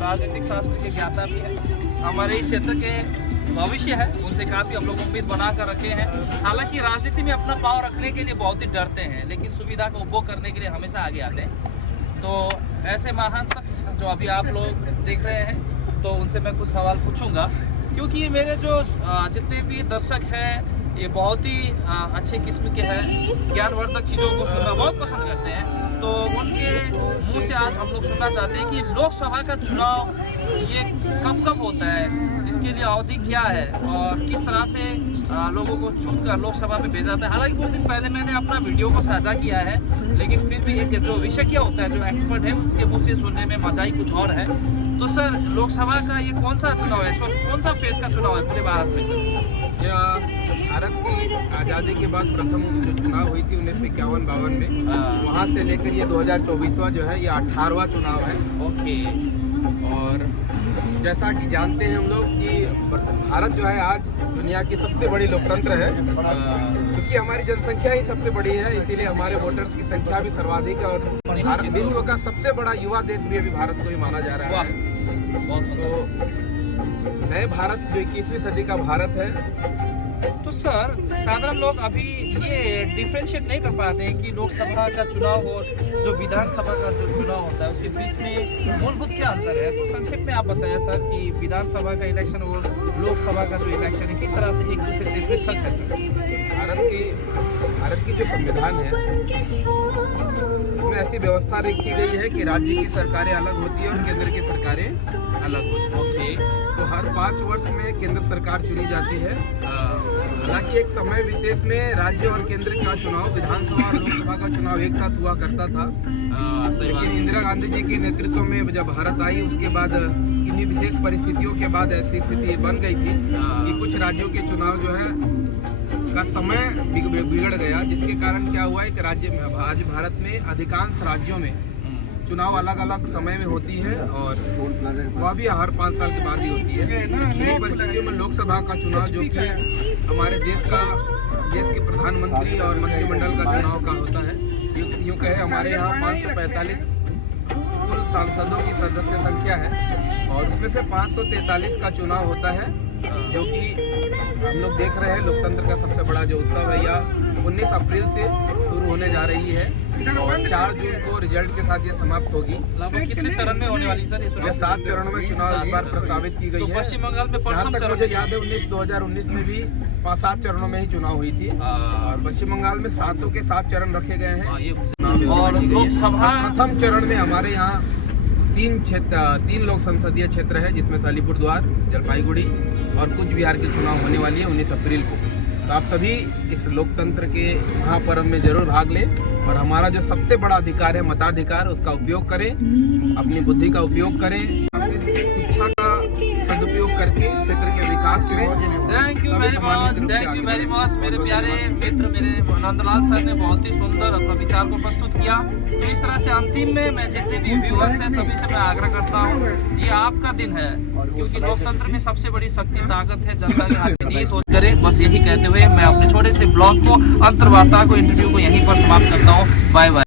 राजनीतिक शास्त्र के ज्ञाता भी है, हमारे इस क्षेत्र के भविष्य है, उनसे काफ़ी हम लोग उम्मीद बना कर रखे हैं। हालांकि राजनीति में अपना पाँव रखने के लिए बहुत ही डरते हैं, लेकिन सुविधा का उपभोग करने के लिए हमेशा आगे आते हैं। तो ऐसे महान शख्स जो अभी आप लोग देख रहे हैं, तो उनसे मैं कुछ सवाल पूछूंगा, क्योंकि ये मेरे जो जितने भी दर्शक हैं ये बहुत ही अच्छे किस्म के हैं, ज्ञानवर्धक चीज़ों को सुनना बहुत पसंद करते हैं। तो उनके मुंह से आज हम लोग सुनना चाहते हैं कि लोकसभा का चुनाव ये कब कब होता है, इसके लिए अवधि क्या है और किस तरह से लोगों को चुनकर लोकसभा में भेजा जाता है। हालांकि कुछ दिन पहले मैंने अपना वीडियो को साझा किया है, लेकिन फिर भी एक जो विशेषज्ञ होता है, जो एक्सपर्ट है, उनके मुँह से सुनने में मजा ही कुछ और है। तो सर, लोकसभा का ये कौन सा चुनाव है, कौन सा फेज का चुनाव है पूरे भारत में सर? यह भारत की आज़ादी के बाद प्रथम जो चुनाव हुई थी 1951-52 में, वहाँ से लेकर ये 2024वां जो है, ये 18वां चुनाव है। ओके। और जैसा कि जानते हैं हम लोग कि भारत जो है आज दुनिया की सबसे बड़ी लोकतंत्र है, क्योंकि हमारी जनसंख्या ही सबसे बड़ी है, इसीलिए हमारे वोटर्स की संख्या भी सर्वाधिक है। और भारत विश्व का सबसे बड़ा युवा देश भी अभी भारत को ही माना जा रहा है। तो नए भारत जो 21वीं सदी का भारत है। तो सर, साधारण लोग अभी ये डिफ्रेंशिएट नहीं कर पाते हैं कि लोकसभा का चुनाव और जो विधानसभा का जो चुनाव होता है उसके बीच में मूलभूत क्या अंतर है। तो संक्षेप में आप बताएं सर कि विधानसभा का इलेक्शन और लोकसभा का जो इलेक्शन है किस तरह से एक दूसरे से पृथक है सर? भारत की जो संविधान है उसमें ऐसी व्यवस्था रखी गई है कि राज्य की सरकारें अलग होती है और केंद्र की सरकारें अलग होती है। ओके। तो हर 5 वर्ष में केंद्र सरकार चुनी जाती है। हालांकि एक समय विशेष में राज्य और केंद्र का चुनाव, विधानसभा और लोकसभा का चुनाव एक साथ हुआ करता था। लेकिन इंदिरा गांधी जी के नेतृत्व में जब भारत आई, उसके बाद इन्हीं विशेष परिस्थितियों के बाद ऐसी स्थिति बन गई थी कि कुछ राज्यों के चुनाव जो है का समय बिगड़ गया, जिसके कारण क्या हुआ है कि राज्य में आज भारत में अधिकांश राज्यों में चुनाव अलग अलग समय में होती है और वह भी हर 5 साल के बाद ही होती है। इन्हीं परिस्थितियों में लोकसभा का चुनाव, जो कि हमारे देश के प्रधानमंत्री और मंत्रिमंडल का चुनाव का होता है, यूँ कहे हमारे यहाँ 545 कुल सांसदों की सदस्य संख्या है और उसमें से 543 का चुनाव होता है, जो कि हम लोग देख रहे हैं लोकतंत्र का सबसे बड़ा जो उत्सव है, यह 19 अप्रैल से शुरू होने जा रही है और 4 जून को रिजल्ट के साथ ये समाप्त होगी। कितने चरण में होने वाली सर ये? 7 चरणों में चुनाव इस बार प्रस्तावित की गई है। पश्चिम बंगाल में जहाँ तक मुझे याद है 2019 में भी 7 चरणों में ही चुनाव हुई थी और पश्चिम बंगाल में 7 के 7 चरण रखे गए हैं। और लोकसभा प्रथम चरण में हमारे यहाँ 3 लोक संसदीय क्षेत्र है, जिसमें से अलीपुरद्वार, जलपाईगुड़ी और कूच बिहार की चुनाव होने वाली है 19 अप्रैल को। तो आप सभी इस लोकतंत्र के महापर्व में जरूर भाग लें और हमारा जो सबसे बड़ा अधिकार है मताधिकार, उसका उपयोग करें, अपनी बुद्धि का उपयोग करें, अपनी शिक्षा का सदुपयोग करके क्षेत्र के विकास में। थैंक यू वेरी मच मेरे प्यारे मित्र, मेरे नंदलाल सर ने बहुत ही सुंदर अपना विचार को प्रस्तुत किया। तो इस तरह से अंतिम में मैं जितने भी व्यूअर्स हैं सभी से मैं आग्रह करता हूँ, ये आपका दिन है, क्योंकि लोकतंत्र में सबसे बड़ी शक्ति ताकत है जनता के हाथ में। नीत करे, बस यही कहते हुए मैं अपने छोटे से ब्लॉग को, अंतर्वार्ता को, इंटरव्यू को यहीं पर समाप्त करता हूँ। Bye bye.